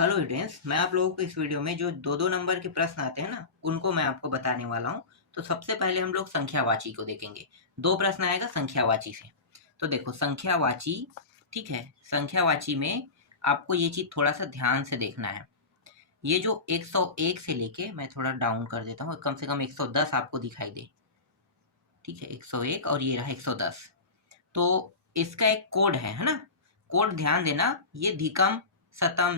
Hello students, मैं आप लोगों को इस वीडियो में जो दो दो नंबर के प्रश्न आते हैं ना, उनको मैं आपको बताने वाला हूँ। तो सबसे पहले हम लोग संख्यावाची को देखेंगे। दो प्रश्न आएगा संख्यावाची से। तो देखो संख्यावाची, ठीक है। संख्यावाची में आपको ये चीज थोड़ा सा ध्यान से देखना है। ये जो 101 से लेके, मैं थोड़ा डाउन कर देता हूँ, कम से कम 110 आपको दिखाई दे। ठीक है, 101 और ये रहा 110। तो इसका एक कोड है ना। कोड ध्यान देना, ये धिकम सतम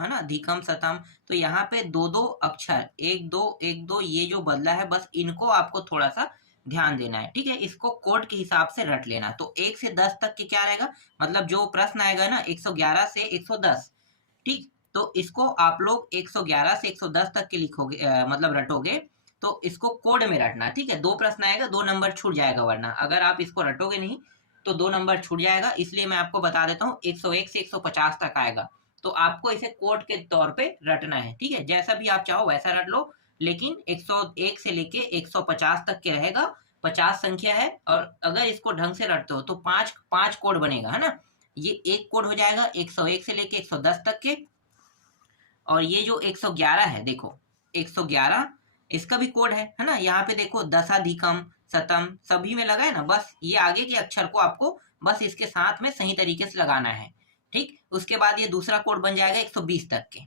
है ना, धिकम सतम। तो यहाँ पे दो दो अक्षर, एक दो ये जो बदला है, बस इनको आपको थोड़ा सा ध्यान देना है। ठीक है, इसको कोड के हिसाब से रट लेना। तो 1 से 10 तक के क्या रहेगा, मतलब जो प्रश्न आएगा ना 111 से 110। ठीक, तो इसको आप लोग 111 से 110 तक के लिखोगे, मतलब रटोगे। तो इसको कोड में रटना। ठीक है, दो प्रश्न आएगा, दो नंबर छूट जाएगा, वरना अगर आप इसको रटोगे नहीं तो दो नंबर छूट जाएगा। इसलिए मैं आपको बता देता हूँ 101 से 150 तक आएगा। तो आपको इसे कोड के तौर पे रटना है। ठीक है, जैसा भी आप चाहो वैसा रट लो, लेकिन 101 से लेके 150 तक के रहेगा। 50 संख्या है, और अगर इसको ढंग से रटते हो तो पांच पांच कोड बनेगा, है ना। ये एक कोड हो जाएगा 101 से लेके 110 तक के। और ये जो 111 है, देखो 111 इसका भी कोड है ना। यहाँ पे देखो दशाधिकम शतम सभी में लगा है ना। बस ये आगे के अक्षर को आपको बस इसके साथ में सही तरीके से लगाना है। ठीक, उसके बाद ये दूसरा कोड बन जाएगा 120 तक के।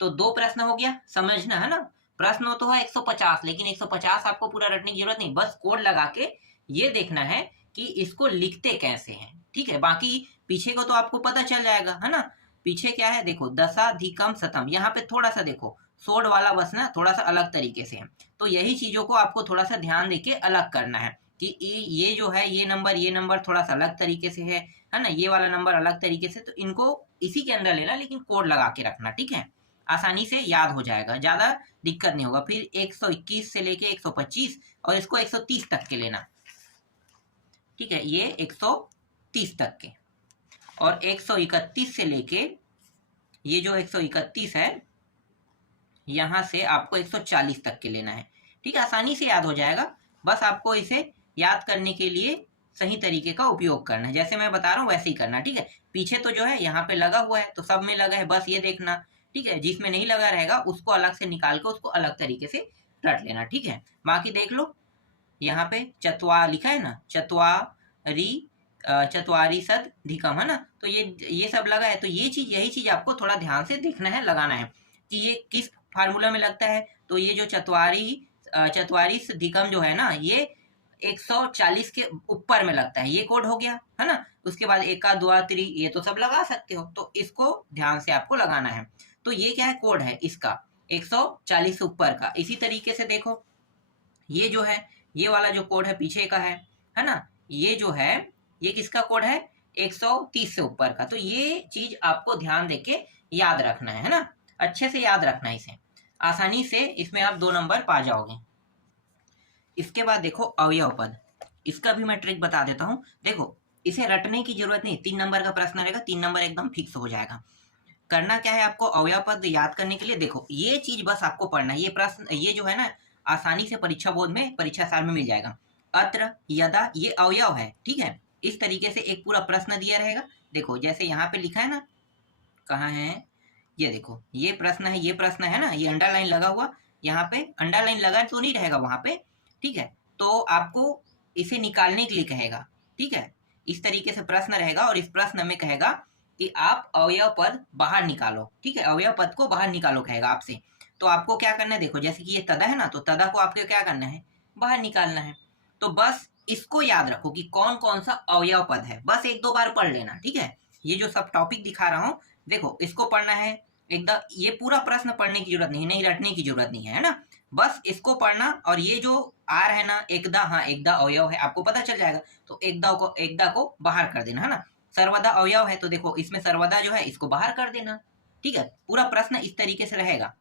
तो दो प्रश्न हो गया, समझना है ना। प्रश्न तो है 150, लेकिन 150 आपको पूरा रटने की जरूरत नहीं, बस कोड लगा के ये देखना है कि इसको लिखते कैसे हैं। ठीक है, बाकी पीछे को तो आपको पता चल जाएगा, है ना। पीछे क्या है, देखो दशाधिकम शतम, यहाँ पे थोड़ा सा देखो सोड वाला बस ना थोड़ा सा अलग तरीके से है। तो यही चीजों को आपको थोड़ा सा ध्यान देके अलग करना है कि ये जो है ये नंबर थोड़ा सा अलग तरीके से है ना, ये वाला नंबर अलग तरीके से। तो इनको इसी के अंदर लेना, लेकिन कोड लगा के रखना। ठीक है, आसानी से याद हो जाएगा, ज्यादा दिक्कत नहीं होगा। फिर 121 से लेके 125 और इसको 130 तक के लेना। ठीक है, ये 130 तक के, और 131 से लेके ये जो 131 है, यहां से आपको 140 तक के लेना है। ठीक है, आसानी से याद हो जाएगा। बस आपको इसे याद करने के लिए सही तरीके का उपयोग करना है, जैसे मैं बता रहा हूँ वैसे ही करना। ठीक है, पीछे तो जो है यहाँ पे लगा हुआ है, तो सब में लगा है, बस ये देखना। ठीक है, जिसमें नहीं लगा रहेगा उसको अलग से निकाल के उसको अलग तरीके से रट लेना। ठीक है, बाकी देख लो, यहाँ पे चतवा लिखा है ना, चतवारी सद धिकम, है ना। तो ये सब लगा है। तो ये चीज, यही चीज आपको थोड़ा ध्यान से देखना है, लगाना है कि ये किस फार्मूला में लगता है। तो ये जो चतवारी धिकम जो है ना, ये 140 के ऊपर में लगता है। ये कोड हो गया, है ना। उसके बाद एका दुआ त्रि, ये तो सब लगा सकते हो, तो इसको ध्यान से आपको लगाना है। तो ये क्या है, कोड है इसका 140 से ऊपर का। इसी तरीके से देखो, ये जो है, ये वाला जो कोड है पीछे का है ना। ये जो है, ये किसका कोड है, 130 से ऊपर का। तो ये चीज आपको ध्यान देके याद रखना है ना, अच्छे से याद रखना है इसे। आसानी से इसमें आप दो नंबर पा जाओगे। इसके बाद देखो अवयव पद, इसका भी मैं ट्रिक बता देता हूँ। देखो, इसे रटने की जरूरत नहीं, 3 नंबर का प्रश्न रहेगा, 3 नंबर एकदम फिक्स हो जाएगा। करना क्या है आपको, अवयव पद याद करने के लिए देखो ये चीज बस आपको पढ़ना है। ये प्रश्न, ये जो है ना, आसानी से परीक्षा बोर्ड में, परीक्षा साल में मिल जाएगा। अत्र, यदा, ये अवयव है। ठीक है, इस तरीके से एक पूरा प्रश्न दिया रहेगा। देखो जैसे यहाँ पे लिखा है ना, कहाँ है, ये देखो, ये प्रश्न है, ये प्रश्न है ना, ये अंडरलाइन लगा हुआ, यहाँ पे अंडरलाइन लगा तो नहीं रहेगा वहां पे। ठीक है, तो आपको इसे निकालने के लिए कहेगा। ठीक है, इस तरीके से प्रश्न रहेगा, और इस प्रश्न में कहेगा कि आप अवयव पद बाहर निकालो। ठीक है, अवयव पद को बाहर निकालो कहेगा आपसे। तो आपको क्या करना है, देखो जैसे कि ये तदा है ना, तो तदा को आपको क्या करना है, बाहर निकालना है। तो बस इसको याद रखो कि कौन कौन सा अवयव पद है, बस एक दो बार पढ़ लेना। ठीक है, ये जो सब टॉपिक दिखा रहा हूँ, देखो इसको पढ़ना है एकदम। ये पूरा प्रश्न पढ़ने की जरूरत नहीं, नहीं रटने की जरूरत नहीं है ना। बस इसको पढ़ना, और ये जो आर है ना, एकदा, हाँ एकदा अवयव है, आपको पता चल जाएगा। तो एकदा को बाहर कर देना, है ना। सर्वदा अवयव है, तो देखो इसमें सर्वदा जो है इसको बाहर कर देना। ठीक है, पूरा प्रश्न इस तरीके से रहेगा,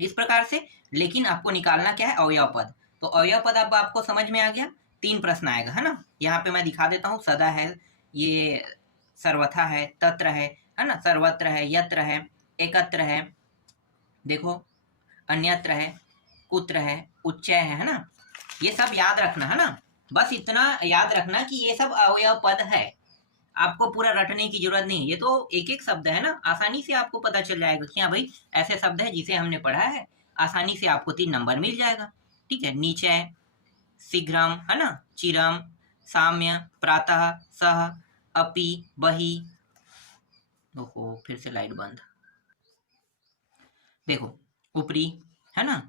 इस प्रकार से। लेकिन आपको निकालना क्या है, अवयव पद। तो अवयव पद अब आपको समझ में आ गया। 3 प्रश्न आएगा, है ना। यहाँ पे मैं दिखा देता हूँ, सदा है, ये सर्वथा है, तत्र है ना, सर्वत्र है, यत्र है, एकत्र है, देखो अन्यत्र है, कुत्र है, उच्चय है ना। ये सब याद रखना, है ना। बस इतना याद रखना कि ये सब अवयव पद है। आपको पूरा रटने की जरूरत नहीं है, ये तो एक एक शब्द है ना, आसानी से आपको पता चल जाएगा कि हाँ भाई ऐसे शब्द है जिसे हमने पढ़ा है, आसानी से आपको 3 नंबर मिल जाएगा। ठीक है, नीचे शीघ्रम है ना, चिरम, साम्य, प्रातः, सह, अपि, बहि। ओहो, फिर से लाइट बंद। देखो ऊपरी है ना,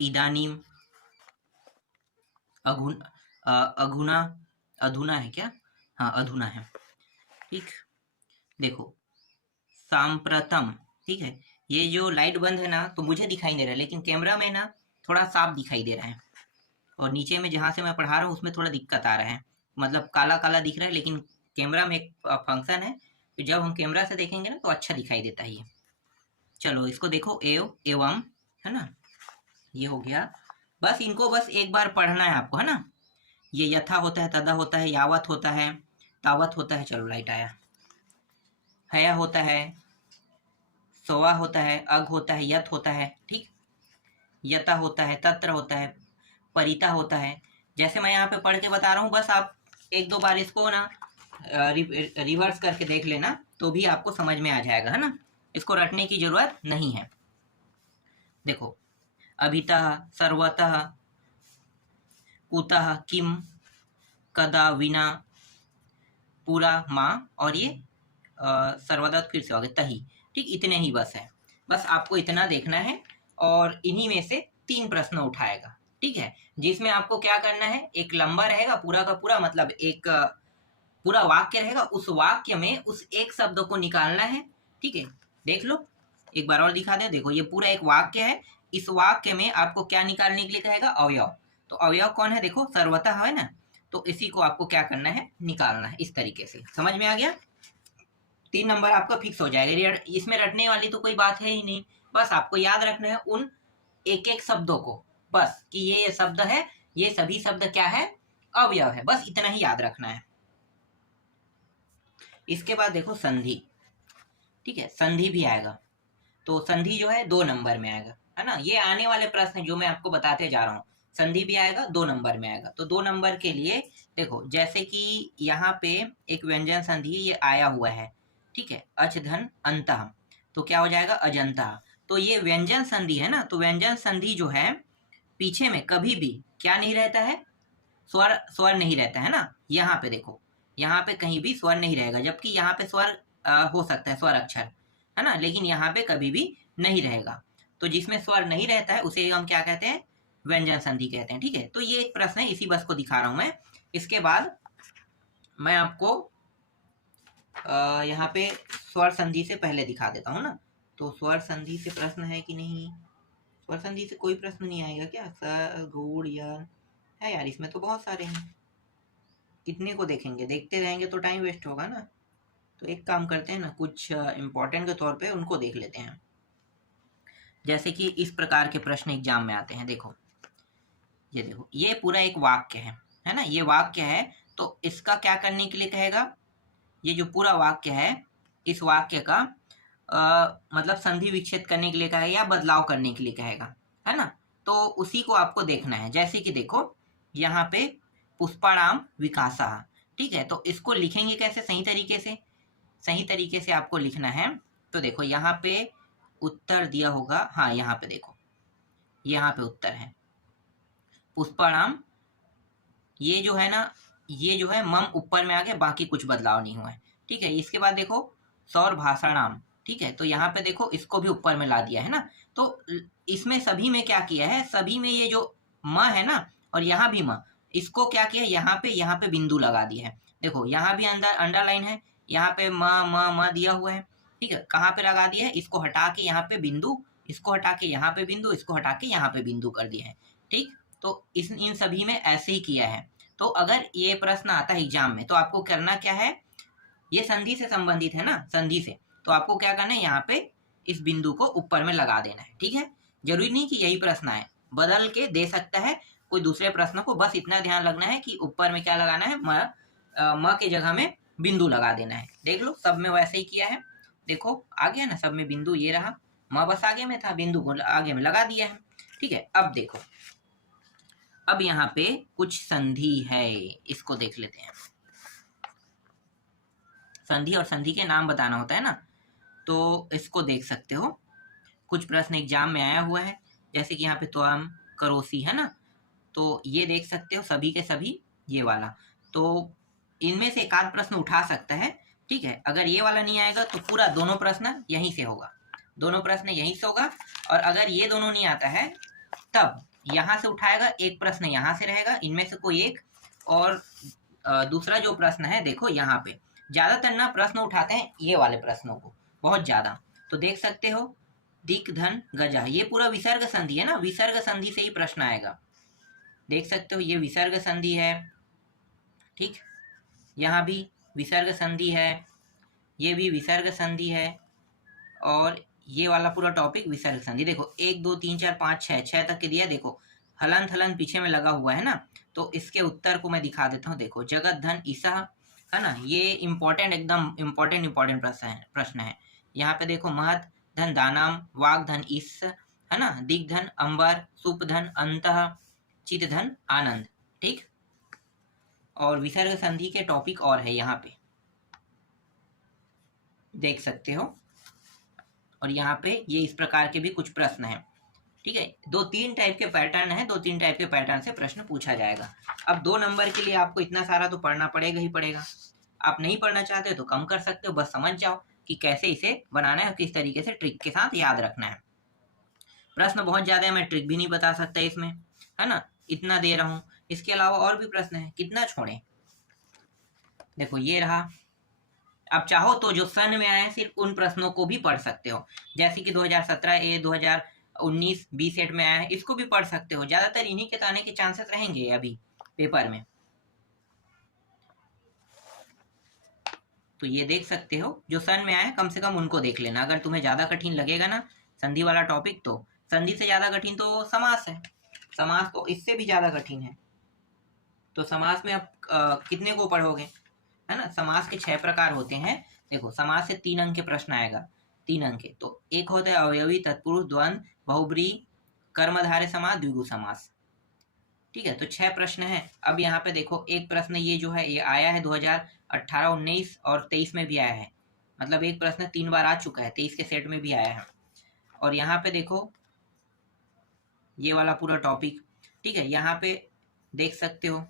इदानीम, अघुना, अधुना है क्या, हाँ अधुना है। ठीक, देखो सांप्रतम। ठीक है, ये जो लाइट बंद है ना तो मुझे दिखाई नहीं रहा है, लेकिन कैमरा में ना थोड़ा साफ दिखाई दे रहा है, और नीचे में जहाँ से मैं पढ़ा रहा हूँ उसमें थोड़ा दिक्कत आ रहा है, मतलब काला काला दिख रहा है, लेकिन कैमरा में एक फंक्शन है, तो जब हम कैमरा से देखेंगे ना तो अच्छा दिखाई देता है ये। चलो इसको देखो, एव, एवं, है ना, ये हो गया। बस इनको बस एक बार पढ़ना है आपको, है ना। ये यथा होता है, तदा होता है, यावत होता है, तावत होता है, चलो लाइट आया, हया होता है, सोवा होता है, अग होता है, यत होता है, ठीक, यता होता है, तत्र होता है, परिता होता है। जैसे मैं यहाँ पे पढ़ के बता रहा हूँ, बस आप एक दो बार इसको ना रिवर्स करके देख लेना, तो भी आपको समझ में आ जाएगा, है ना, इसको रटने की जरूरत नहीं है। देखो अभितः, सर्वतः, कुतः, किम, कदा, विना, पूरा, माँ, और ये सर्वदा फिर से हो गए, तही। ठीक, इतने ही बस है, बस आपको इतना देखना है, और इन्हीं में से 3 प्रश्न उठाएगा। ठीक है, जिसमें आपको क्या करना है, एक लंबा रहेगा पूरा का पूरा, मतलब एक पूरा वाक्य रहेगा, उस वाक्य में उस एक शब्द को निकालना है। ठीक है, देख लो एक बार और दिखा दे, देखो ये पूरा एक वाक्य है, इस वाक्य में आपको क्या निकालने के लिए कहेगा, अवयव। तो अवयव कौन है, देखो सर्वतः है ना, तो इसी को आपको क्या करना है, निकालना है। इस तरीके से समझ में आ गया, 3 नंबर आपका फिक्स हो जाएगा। इसमें रटने वाली तो कोई बात है ही नहीं, बस आपको याद रखना है उन एक एक शब्दों को, बस कि ये शब्द है, ये सभी शब्द क्या है, अवयव है, बस इतना ही याद रखना है। इसके बाद देखो संधि। ठीक है, संधि भी आएगा, तो संधि जो है 2 नंबर में आएगा, है ना, ये आने वाले प्रश्न जो मैं आपको बताते जा रहा हूँ, संधि भी आएगा, 2 नंबर में आएगा। तो 2 नंबर के लिए देखो, जैसे कि यहाँ पे एक व्यंजन संधि ये आया हुआ है, ठीक है, अच धन अंतः, तो क्या हो जाएगा, अजंता। तो ये व्यंजन संधि है ना, तो व्यंजन संधि जो है पीछे में कभी भी क्या नहीं रहता है, स्वर, स्वर नहीं रहता है ना। यहाँ पे देखो, यहाँ पे कहीं भी स्वर नहीं रहेगा, जबकि यहाँ पे स्वर हो सकता है, स्वर अक्षर, है ना, लेकिन यहाँ पे कभी भी नहीं रहेगा। तो जिसमें स्वर नहीं रहता है उसे हम क्या कहते हैं, व्यंजन संधि कहते हैं। ठीक है, तो ये एक प्रश्न है, इसी बस को दिखा रहा हूं मैं। इसके बाद मैं आपको यहाँ पे स्वर संधि से पहले दिखा देता हूँ ना। तो स्वर संधि से प्रश्न है कि नहीं, स्वर संधि से कोई प्रश्न नहीं आएगा क्या, स, गुड़, या है यार, इसमें तो बहुत सारे हैं, कितने को देखेंगे, देखते रहेंगे तो टाइम वेस्ट होगा ना। तो एक काम करते हैं ना, कुछ इम्पोर्टेंट के तौर पे उनको देख लेते हैं। जैसे कि इस प्रकार के प्रश्न एग्जाम में आते हैं, देखो ये देखो, ये पूरा एक वाक्य है ना, ये वाक्य है, तो इसका क्या करने के लिए कहेगा, ये जो पूरा वाक्य है, इस वाक्य का मतलब संधि विच्छेद करने के लिए कहेगा, या बदलाव करने के लिए कहेगा, है ना। तो उसी को आपको देखना है। जैसे कि देखो यहाँ पे पुष्पाणाम विकासा, ठीक है, तो इसको लिखेंगे कैसे सही तरीके से, सही तरीके से आपको लिखना है। तो देखो यहाँ पे उत्तर दिया होगा, हाँ यहाँ पे देखो, यहाँ पे उत्तर है पुष्पाणाम, ये जो है ना, ये जो है मम ऊपर में आ गया, बाकी कुछ बदलाव नहीं हुआ है। ठीक है, इसके बाद देखो सौर भाषणाम, ठीक है, तो यहाँ पे देखो इसको भी ऊपर में ला दिया है ना। तो इसमें सभी में क्या किया है, सभी में ये जो म है ना, और यहाँ भी म, इसको क्या किया, यहाँ पे बिंदु लगा दिया है। देखो यहाँ भी अंदर अंडरलाइन है, यहाँ पे म दिया हुआ है। ठीक है, कहाँ पे लगा दिया है, इसको हटा के यहाँ पे बिंदु, इसको हटा के यहाँ पे बिंदु, इसको हटा के यहाँ पे बिंदु कर दिया है। ठीक, तो इन सभी में ऐसे ही किया है। तो अगर ये प्रश्न आता है एग्जाम में, तो आपको करना क्या है, ये संधि से संबंधित है ना, संधि से, तो आपको क्या करना है, यहाँ पे इस बिंदु को ऊपर में लगा देना है। ठीक है, जरूरी नहीं कि यही प्रश्न आए, बदल के दे सकता है कोई दूसरे प्रश्न को, बस इतना ध्यान रखना है कि ऊपर में क्या लगाना है, म के जगह में बिंदु लगा देना है। देख लो सब में वैसे ही किया है, देखो आ गया ना, सब में बिंदु ये रहा, म बस आगे में था, बिंदु को आगे में लगा दिया है। ठीक है, अब देखो, अब यहाँ पे कुछ संधि है, इसको देख लेते हैं। संधि और संधि के नाम बताना होता है ना, तो इसको देख सकते हो। कुछ प्रश्न एग्जाम में आया हुआ है, जैसे कि यहाँ पे त्वम करोसी है ना, तो ये देख सकते हो सभी के सभी ये वाला। तो इनमें से एक आध प्रश्न उठा सकता है, ठीक है। अगर ये वाला नहीं आएगा तो पूरा दोनों प्रश्न यहीं से होगा, दोनों प्रश्न यहीं से होगा। और अगर ये दोनों नहीं आता है तब यहाँ से उठाएगा, एक प्रश्न यहाँ से रहेगा, इनमें से कोई एक। और दूसरा जो प्रश्न है देखो यहाँ पे ज्यादातर ना प्रश्न उठाते हैं ये वाले प्रश्नों को, बहुत ज्यादा। तो देख सकते हो दिक धन गजा, ये पूरा विसर्ग संधि है ना, विसर्ग संधि से ही प्रश्न आएगा। देख सकते हो ये विसर्ग संधि है, ठीक। यहाँ भी विसर्ग संधि है, ये भी विसर्ग संधि है, और ये वाला पूरा टॉपिक विसर्ग संधि। देखो 1 2 3 4 5 6 तक के दिया। देखो हलन थलन पीछे में लगा हुआ है ना, तो इसके उत्तर को मैं दिखा देता हूँ। देखो जगत धन ईसा है ना, ये इम्पोर्टेंट, एकदम इम्पोर्टेंट प्रश्न है। यहाँ पे देखो महत धन दानाम, वाग धन ईस है ना, दिग धन अंबर, सुप धन अंतः, चित धन आनंद, ठीक। और विसर्ग संधि के टॉपिक और है यहाँ पे देख सकते हो। और यहाँ पे ये इस प्रकार के भी कुछ प्रश्न हैं, ठीक है। 2-3 टाइप के पैटर्न है, 2-3 टाइप के पैटर्न से प्रश्न पूछा जाएगा। अब 2 नंबर के लिए आपको इतना सारा तो पढ़ना पड़ेगा ही पड़ेगा। आप नहीं पढ़ना चाहते तो कम कर सकते हो, बस समझ जाओ कि कैसे इसे बनाना है और किस तरीके से ट्रिक के साथ याद रखना है। प्रश्न बहुत ज्यादा है, मैं ट्रिक भी नहीं बता सकता इसमें, है ना, इतना दे रहा हूँ। इसके अलावा और भी प्रश्न है, कितना छोड़े। देखो ये रहा। अब चाहो तो जो सन में आए सिर्फ उन प्रश्नों को भी पढ़ सकते हो, जैसे कि 2017 ए 2019 बी सेट में आया है, इसको भी पढ़ सकते हो। ज्यादातर इन्हीं के आने के चांसेस रहेंगे अभी पेपर में। तो ये देख सकते हो जो सन में आए कम से कम उनको देख लेना। अगर तुम्हें ज्यादा कठिन लगेगा ना संधि वाला टॉपिक, तो संधि से ज्यादा कठिन तो समास है, समास तो इससे भी ज्यादा कठिन है। तो समास में अब कितने को पढ़ोगे, है ना। समास के 6 प्रकार होते हैं। देखो समास से 3 अंक के प्रश्न आएगा, 3 अंक के। तो एक होता है अवयवी, तत्पुरुष, द्वंद्व, बहुब्रीहि, कर्मधारय समास, द्विगु समास, ठीक है। तो 6 प्रश्न है। अब यहाँ पे देखो एक प्रश्न ये जो है ये आया है 2018, 19 और 23 में भी आया है, मतलब एक प्रश्न 3 बार आ चुका है, 23 के सेट में भी आया है। और यहाँ पे देखो ये वाला पूरा टॉपिक, ठीक है, यहाँ पे देख सकते हो,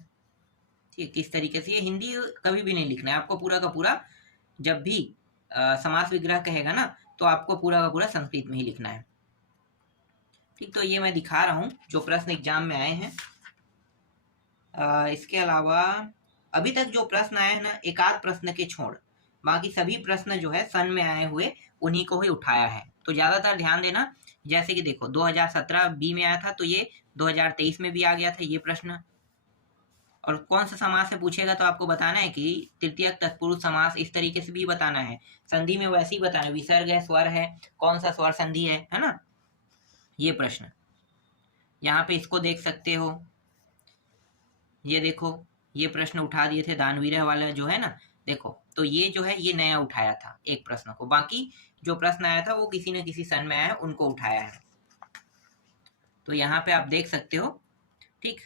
ठीक है, किस तरीके से। ये हिंदी कभी भी नहीं लिखना है आपको, पूरा का पूरा जब भी समास विग्रह कहेगा ना तो आपको पूरा का पूरा संस्कृत में ही लिखना है, ठीक। तो ये मैं दिखा रहा हूँ जो प्रश्न एग्जाम में आए हैं। इसके अलावा अभी तक जो प्रश्न आए हैं ना, एक आध प्रश्न के छोड़ बाकी सभी प्रश्न जो है सन में आए हुए उन्हीं को ही उठाया है। तो ज्यादातर ध्यान देना। जैसे कि देखो 2017 बी में आया था, तो ये 2023 में भी आ गया था ये प्रश्न। और कौन सा समास से पूछेगा तो आपको बताना है कि तृतीयक तत्पुरुष समास, इस तरीके से भी बताना है। संधि में वैसे ही बताना, विसर्ग है, स्वर है, कौन सा स्वर संधि है ना, ये प्रश्न। यहाँ पे इसको देख सकते हो, ये देखो ये प्रश्न उठा दिए थे दानवीर वाला जो है ना, देखो। तो ये जो है ये नया उठाया था एक प्रश्न को, बाकी जो प्रश्न आया था वो किसी न किसी सन में आया है, उनको उठाया है। तो यहाँ पे आप देख सकते हो, ठीक।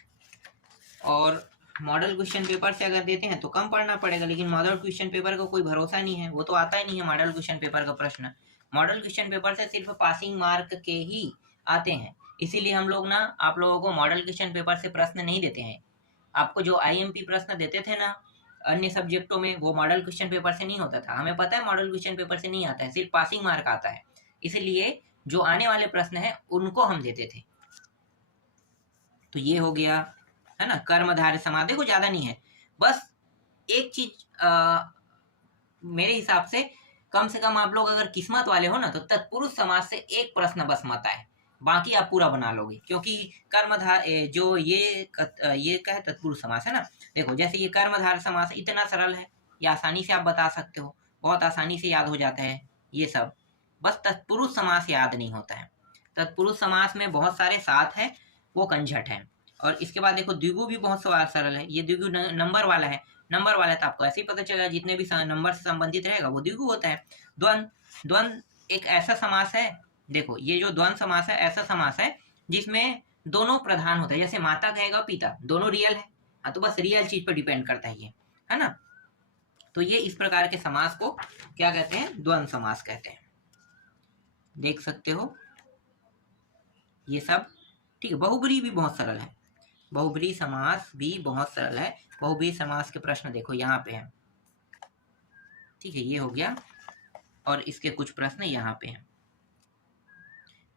और मॉडल क्वेश्चन पेपर से अगर देते हैं तो कम पढ़ना पड़ेगा, लेकिन मॉडल क्वेश्चन पेपर का कोई भरोसा नहीं है, वो तो आता ही नहीं है मॉडल क्वेश्चन पेपर का प्रश्न। मॉडल क्वेश्चन पेपर से सिर्फ पासिंग मार्क के ही आते हैं, इसीलिए हम लोग ना आप लोगों को मॉडल क्वेश्चन पेपर से प्रश्न नहीं देते हैं। आपको जो IMP प्रश्न देते थे ना अन्य सब्जेक्टों में, वो मॉडल क्वेश्चन पेपर से नहीं होता था। हमें पता है मॉडल क्वेश्चन पेपर से नहीं आता है, सिर्फ पासिंग मार्क आता है, इसलिए जो आने वाले प्रश्न है उनको हम देते थे। तो ये हो गया, है ना, कर्मधारय समास। देखो ज्यादा नहीं है, बस एक चीज मेरे हिसाब से कम आप लोग अगर किस्मत वाले हो ना तो तत्पुरुष समास से एक प्रश्न बस मत आए, बाकी आप पूरा बना लोगे। क्योंकि कर्मधार जो ये क्या है, तत्पुरुष समास है ना। देखो जैसे ये कर्मधारय समास इतना सरल है, ये आसानी से आप बता सकते हो, बहुत आसानी से याद हो जाता है ये सब। बस तत्पुरुष समास याद नहीं होता है। तत्पुरुष समास में बहुत सारे साथ है, वो कंझट है। और इसके बाद देखो द्विगु भी बहुत सरल है, ये द्विगु नंबर वाला है। नंबर वाला तो आपको ऐसे ही पता चलेगा, जितने भी नंबर से संबंधित रहेगा वो द्विगु होता है। द्वंद्व एक ऐसा समास है, देखो ये जो द्वंद्व समास है ऐसा समास है जिसमें दोनों प्रधान होता है। जैसे माता कहेगा पिता, दोनों रियल है, हाँ, तो बस रियल चीज पर डिपेंड करता है ये, है ना। तो ये इस प्रकार के समास को क्या कहते हैं? द्वंद्व समास कहते हैं। देख सकते हो ये सब, ठीक है। बहुब्रीहि भी बहुत सरल है, बहुब्रीहि समास भी बहुत सरल है। बहुब्रीहि समास के प्रश्न देखो यहाँ पे है, ठीक है, ये हो गया, और इसके कुछ प्रश्न यहाँ पे हैं।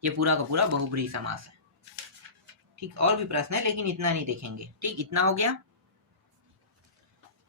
ये पूरा का पूरा बहुब्रीहि समास है, ठीक। और भी प्रश्न है लेकिन इतना नहीं देखेंगे, ठीक। इतना हो गया।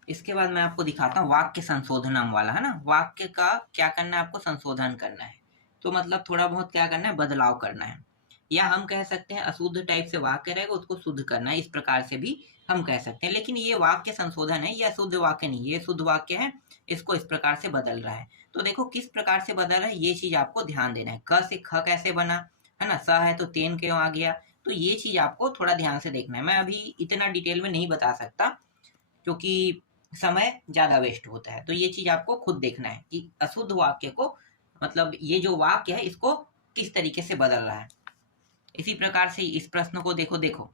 इसके बाद मैं आपको दिखाता हूँ वाक्य संशोधनम वाला, है ना। वाक्य का क्या करना है आपको? संशोधन करना है। तो मतलब थोड़ा बहुत क्या करना है? बदलाव करना है, या हम कह सकते हैं अशुद्ध टाइप से वाक्य रहेगा उसको शुद्ध करना है, इस प्रकार से भी हम कह सकते हैं। लेकिन ये वाक्य संशोधन है, ये अशुद्ध वाक्य नहीं, ये शुद्ध वाक्य है, इसको इस प्रकार से बदल रहा है। तो देखो किस प्रकार से बदल रहा है, ये चीज आपको ध्यान देना है। क से ख कैसे बना, है ना। स है तो तेन क्यों आ गया, तो ये चीज आपको थोड़ा ध्यान से देखना है। मैं अभी इतना डिटेल में नहीं बता सकता क्योंकि समय ज्यादा वेस्ट होता है। तो ये चीज आपको खुद देखना है कि अशुद्ध वाक्य को, मतलब ये जो वाक्य है इसको किस तरीके से बदल रहा है। इसी प्रकार से इस प्रश्न को देखो, देखो,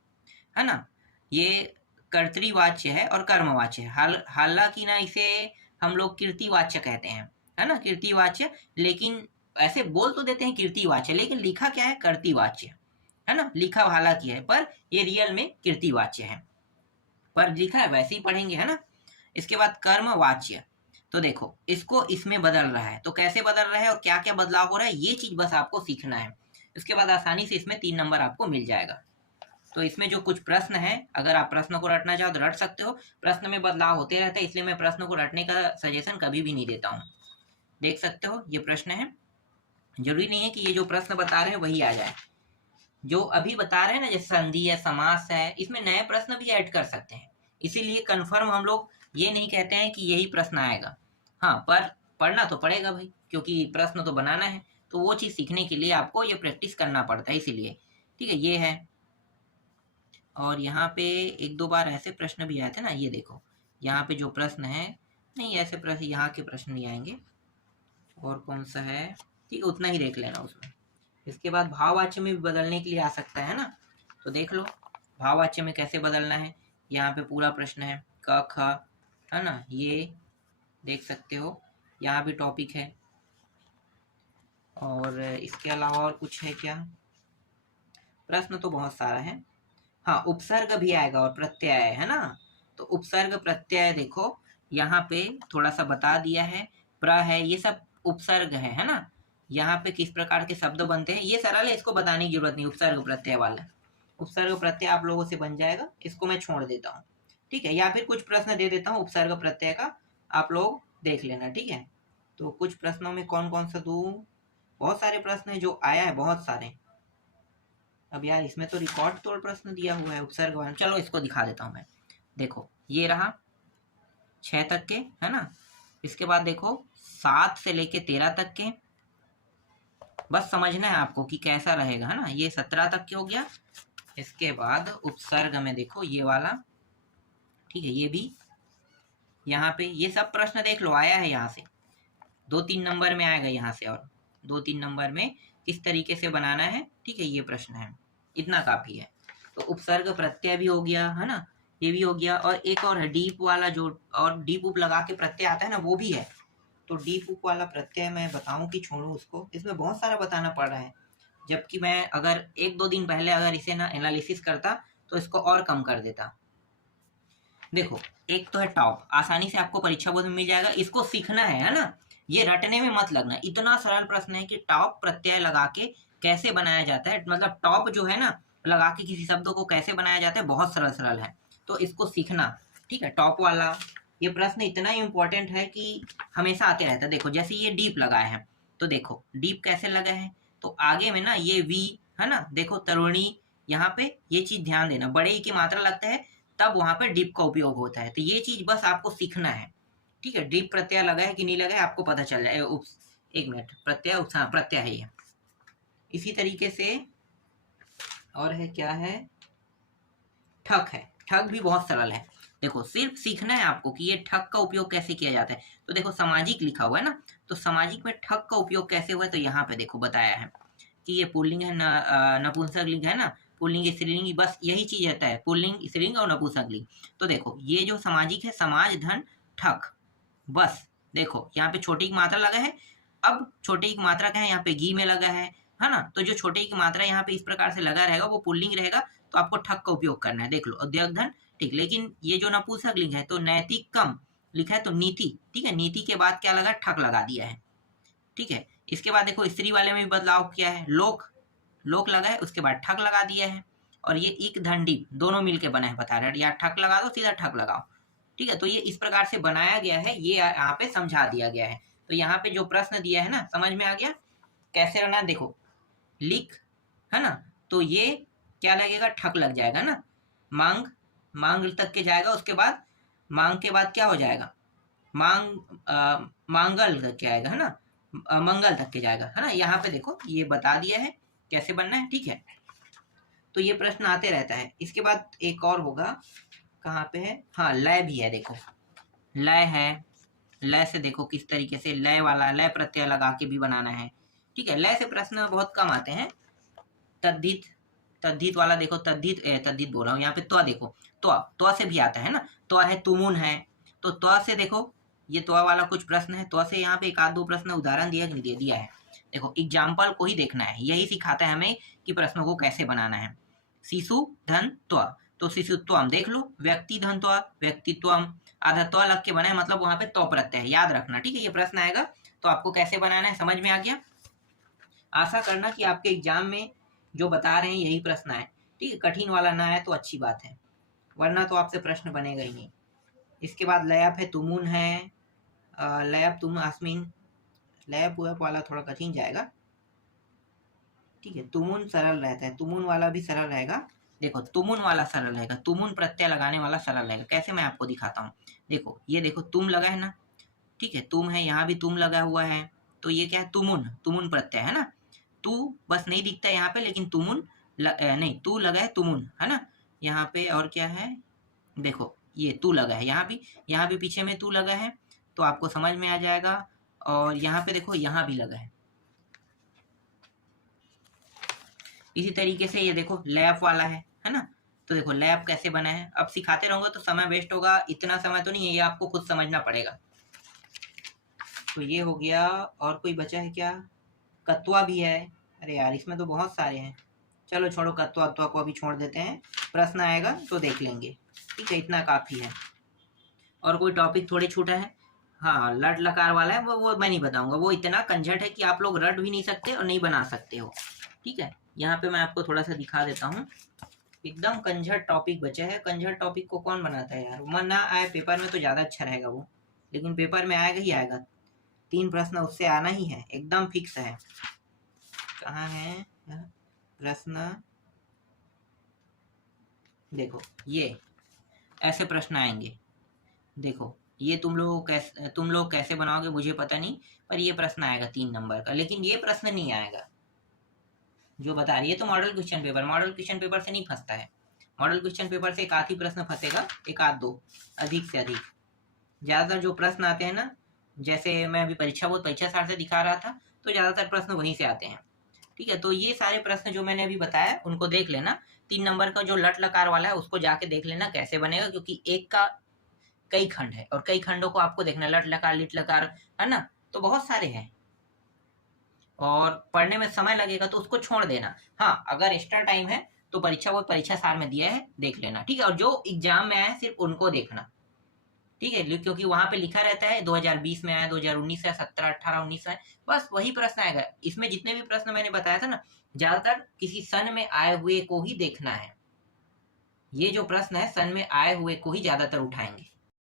है ना। ये कर्तृवाच्य है और कर्मवाच्य है। हालांकि ना इसे हम लोग कीर्तिवाच्य कहते हैं, है ना, कीर्तिवाच्य। लेकिन ऐसे बोल तो देते हैं कीर्तिवाच्य, लेकिन लिखा क्या है? कर्तृवाच्य, है ना। लिखा हालांकि है पर ये रियल में कीर्तिवाच्य है, पर लिखा है वैसे ही पढ़ेंगे, है ना। इसके बाद कर्मवाच्य, तो देखो इसको इसमें बदल रहा है। तो कैसे बदल रहा है और क्या क्या बदलाव हो रहा है, ये चीज बस आपको सीखना है। इसके बाद आसानी से इसमें 3 नंबर आपको मिल जाएगा। तो इसमें जो कुछ प्रश्न है, अगर आप प्रश्न को रटना चाहो तो रट सकते हो। प्रश्न में बदलाव होते रहते हैं, इसलिए मैं प्रश्न को रटने का सजेशन कभी भी नहीं देता हूँ। देख सकते हो ये प्रश्न है। जरूरी नहीं है कि ये जो प्रश्न बता रहे हैं वही आ जाए। जो अभी बता रहे हैं ना, जैसे संधि है, समास है, इसमें नए प्रश्न भी ऐड कर सकते हैं। इसीलिए कंफर्म हम लोग ये नहीं कहते हैं कि यही प्रश्न आएगा। हाँ, पर पढ़ना तो पड़ेगा भाई, क्योंकि प्रश्न तो बनाना है। तो वो चीज सीखने के लिए आपको ये प्रैक्टिस करना पड़ता है, इसीलिए, ठीक है। ये है, और यहाँ पे 1-2 बार ऐसे प्रश्न भी आए थे ना, ये देखो यहाँ पे जो प्रश्न है, नहीं ऐसे प्रश्न यहाँ के प्रश्न नहीं आएंगे। और कौन सा है, ठीक है, उतना ही देख लेना उसमें। इसके बाद भाववाच्य में भी बदलने के लिए आ सकता है ना, तो देख लो भाववाच्य में कैसे बदलना है। यहाँ पे पूरा प्रश्न है, क ख, है ना, ये देख सकते हो, यहाँ भी टॉपिक है। और इसके अलावा और कुछ है क्या? प्रश्न तो बहुत सारा है। हाँ, उपसर्ग भी आएगा और प्रत्यय है ना। तो उपसर्ग प्रत्यय देखो यहाँ पे थोड़ा सा बता दिया है। प्र है, ये सब उपसर्ग है ना। यहाँ पे किस प्रकार के शब्द बनते हैं ये सरल है, इसको बताने की जरूरत नहीं। उपसर्ग प्रत्यय वाला, उपसर्ग प्रत्यय आप लोगों से बन जाएगा, इसको मैं छोड़ देता हूँ, ठीक है। या फिर कुछ प्रश्न दे देता हूँ उपसर्ग प्रत्यय का, आप लोग देख लेना, ठीक है। तो कुछ प्रश्नों में कौन कौन सा दूं? बहुत सारे प्रश्न है जो आया है, बहुत सारे। अब यार इसमें तो रिकॉर्ड तोड़ प्रश्न दिया हुआ है उपसर्ग वाला, चलो इसको दिखा देता हूँ मैं। देखो ये रहा 6 तक के, है ना। इसके बाद देखो 7 से लेके 13 तक के, बस समझना है आपको कि कैसा रहेगा, है ना। ये 17 तक के हो गया। इसके बाद उपसर्ग में देखो ये वाला, ठीक है, ये भी यहाँ पे ये सब प्रश्न देख लो, आया है यहाँ से 2-3 नंबर में आएगा, यहाँ से और 2-3 नंबर में किस तरीके से बनाना है, ठीक है, ये प्रश्न है, इतना काफी है। तो उपसर्ग प्रत्यय भी हो गया, है ना, ये भी हो गया। और एक और है डीप वाला, जो और डीप उप लगा के प्रत्यय आता है ना, वो भी है। तो डीप उप वाला प्रत्यय मैं बताऊं कि छोड़ूं उसको, इसमें बहुत सारा बताना पड़ रहा है। जबकि मैं अगर 1-2 दिन पहले अगर इसे ना एनालिसिस करता तो इसको और कम कर देता। देखो एक तो है टॉप, आसानी से आपको परीक्षा बोर्ड में मिल जाएगा, इसको सीखना है ना। ये रटने में मत लगना, इतना सरल प्रश्न है कि टॉप प्रत्यय लगा के कैसे बनाया जाता है, मतलब टॉप जो है ना लगा के किसी शब्द को कैसे बनाया जाता है, बहुत सरल सरल है। तो इसको सीखना, ठीक है। टॉप वाला ये प्रश्न इतना ही इंपॉर्टेंट है कि हमेशा आते रहता है। देखो जैसे ये डीप लगाए हैं, तो देखो डीप कैसे लगा है, तो आगे में ना ये वी, है ना, देखो तरुणी, यहाँ पे ये चीज ध्यान देना, बड़े ही की मात्रा लगता है तब वहां पर डीप का उपयोग होता है। तो ये चीज बस आपको सीखना है, ठीक है। डीप प्रत्यय लगा है कि नहीं लगा है आपको पता चल जाए। एक मिनट, प्रत्यय, हाँ प्रत्यय है ये। इसी तरीके से और है, क्या है, ठक है। ठग भी बहुत सरल है। देखो सिर्फ सीखना है आपको कि ये ठग का उपयोग कैसे किया जाता है। तो देखो सामाजिक लिखा हुआ है ना, तो सामाजिक में ठग का उपयोग कैसे हुआ है, तो यहाँ पे देखो बताया है कि ये पुल्लिंग है, नपुंसक लिंग है ना, पुल्लिंग स्त्रीलिंग, बस यही चीज रहता है, पुल्लिंग स्त्रीलिंग और नपुंसक लिंग। तो देखो ये जो सामाजिक है, समाज धन ठक, बस देखो यहाँ पे छोटी की मात्रा लगा है, अब छोटी की मात्रा क्या है, यहाँ पे गी में लगा है ना। तो जो छोटे की मात्रा यहाँ पे इस प्रकार से लगा रहेगा वो पुल्लिंग रहेगा, तो आपको ठक का उपयोग करना है। देख लो अध्यक धन, ठीक। लेकिन ये जो नपुंसक लिंग है तो नैतिकम लिखा है तो नीति, ठीक है। नीति के बाद क्या लगा, ठक लगा दिया है, ठीक है। इसके बाद देखो स्त्री वाले में भी बदलाव किया है, लोक, लोक लगा है, उसके बाद ठक लगा दिया है। और ये इक धन डीप दोनों मिलके बना है, बता रहा है, या ठक लगा दो सीधा ठक लगाओ, ठीक है। तो ये इस प्रकार से बनाया गया है, ये यहाँ पे समझा दिया गया है। तो यहाँ पे जो प्रश्न दिया है ना, समझ में आ गया कैसे रहना। देखो लिख, है ना, तो ये क्या लगेगा, ठक लग जाएगा ना। मांग, मांग तक के जाएगा, उसके बाद मांग के बाद क्या हो जाएगा, मांगल तक के आएगा, है ना, मंगल तक के जाएगा, है ना। यहाँ पे देखो ये बता दिया है कैसे बनना है, ठीक है। तो ये प्रश्न आते रहता है। इसके बाद एक और होगा, कहाँ पे है, हाँ लय भी है। देखो लय है, लय से देखो किस तरीके से लय वाला, लय प्रत्यय लगा के भी बनाना है, ठीक है। लय से प्रश्न बहुत कम आते हैं। तद्धित, तद्धित वाला देखो, तद्धित बोल रहा हूँ यहाँ पे। त्वा देखो, त्वा से भी आता है ना, त्वा है तुमुन है, तो त्वा से देखो ये त्वा वाला कुछ प्रश्न है, त्वा से यहाँ पे एक आध दो प्रश्न उदाहरण दिया है। देखो एग्जाम्पल को ही देखना है, यही सिखाता है हमें कि प्रश्नों को कैसे बनाना है। शिशु धन त्वा, तो शिशुत्वम देख लो, व्यक्ति धन त्वा, व्यक्तित्वम, आधा त्वा लग के बना है, मतलब वहां पे तो प्रत्यय है, याद रखना, ठीक है। ये प्रश्न आएगा तो आपको कैसे बनाना है समझ में आ गया। आशा करना कि आपके एग्जाम में जो बता रहे हैं यही प्रश्न आए, ठीक है। कठिन वाला ना आए तो अच्छी बात है, वरना तो आपसे प्रश्न बनेगा ही नहीं। इसके बाद लयप है, तुमुन है, लयप तुम आस्मिन, लयप वाला थोड़ा कठिन जाएगा, ठीक है। तुमुन सरल रहता है, तुमुन वाला भी सरल रहेगा। देखो तुमुन वाला सरल रहेगा, तुमुन प्रत्यय लगाने वाला सरल रहेगा। कैसे, मैं आपको दिखाता हूँ। देखो ये देखो तुम लगा है ना, ठीक है, तुम है, यहाँ भी तुम लगा हुआ है, तो ये क्या है, तुमुन, तुमुन प्रत्यय है ना। तू बस नहीं दिखता है यहाँ पे, लेकिन तुमुन नहीं, तू लगा है, तुमुन है ना यहाँ पे। और क्या है, देखो ये तू लगा है, यहाँ भी पीछे में तू लगा है, तो आपको समझ में आ जाएगा। और यहाँ पे देखो यहाँ भी लगा है। इसी तरीके से ये देखो लैप वाला है ना। तो देखो लैप कैसे बना है, अब सिखाते रहूंगा तो समय वेस्ट होगा, इतना समय तो नहीं है, ये आपको खुद समझना पड़ेगा। तो ये हो गया, और कोई बचा है क्या, कत्वा भी है, अरे यार इसमें तो बहुत सारे हैं, चलो छोड़ो, कत्वा को अभी छोड़ देते हैं, प्रश्न आएगा तो देख लेंगे, ठीक है, इतना काफी है। और कोई टॉपिक थोड़ी छूटा है, हाँ लट लकार वाला है, वो मैं नहीं बताऊंगा, वो इतना कंजट है कि आप लोग रट भी नहीं सकते और नहीं बना सकते हो, ठीक है। यहाँ पे मैं आपको थोड़ा सा दिखा देता हूँ, एकदम कंजट टॉपिक बचा है। कंजट टॉपिक को कौन बनाता है यार, मन ना आए पेपर में तो ज़्यादा अच्छा रहेगा वो, लेकिन पेपर में आएगा ही आएगा, 3 प्रश्न उससे आना ही है, एकदम फिक्स है। कहाँ है प्रश्न, देखो ये ऐसे प्रश्न आएंगे। देखो ये तुम लोग कैसे बनाओगे मुझे पता नहीं, पर ये प्रश्न आएगा 3 नंबर का, लेकिन ये प्रश्न नहीं आएगा जो बता रही है। तो मॉडल क्वेश्चन पेपर से नहीं फंसता है। मॉडल क्वेश्चन पेपर से एक आध ही प्रश्न फंसेगा, एक आध दो, अधिक से अधिक। ज्यादातर जो प्रश्न आते हैं ना, जैसे मैं अभी परीक्षा सार से दिखा रहा था, तो ज्यादातर प्रश्न वहीं से आते हैं, ठीक है। तो ये सारे प्रश्न जो मैंने अभी बताया उनको देख लेना। 3 नंबर का जो लट लकार वाला है उसको जाके देख लेना कैसे बनेगा, क्योंकि एक का कई खंड है और कई खंडों को आपको देखना, लट लकार लिट लकार, है ना, तो बहुत सारे हैं और पढ़ने में समय लगेगा, तो उसको छोड़ देना। हाँ अगर एक्स्ट्रा टाइम है तो परीक्षा सार में दिया है, देख लेना, ठीक है। और जो एग्जाम में आए सिर्फ उनको देखना, ठीक है, क्योंकि वहां पे लिखा रहता है 2020 में आया, 2019 है, 17, 18, 19 है, बस वही प्रश्न आएगा। इसमें जितने भी प्रश्न मैंने बताया था ना, ज्यादातर किसी सन में आए हुए को ही देखना है। ये जो प्रश्न है सन में आए हुए को ही ज्यादातर उठाएंगे।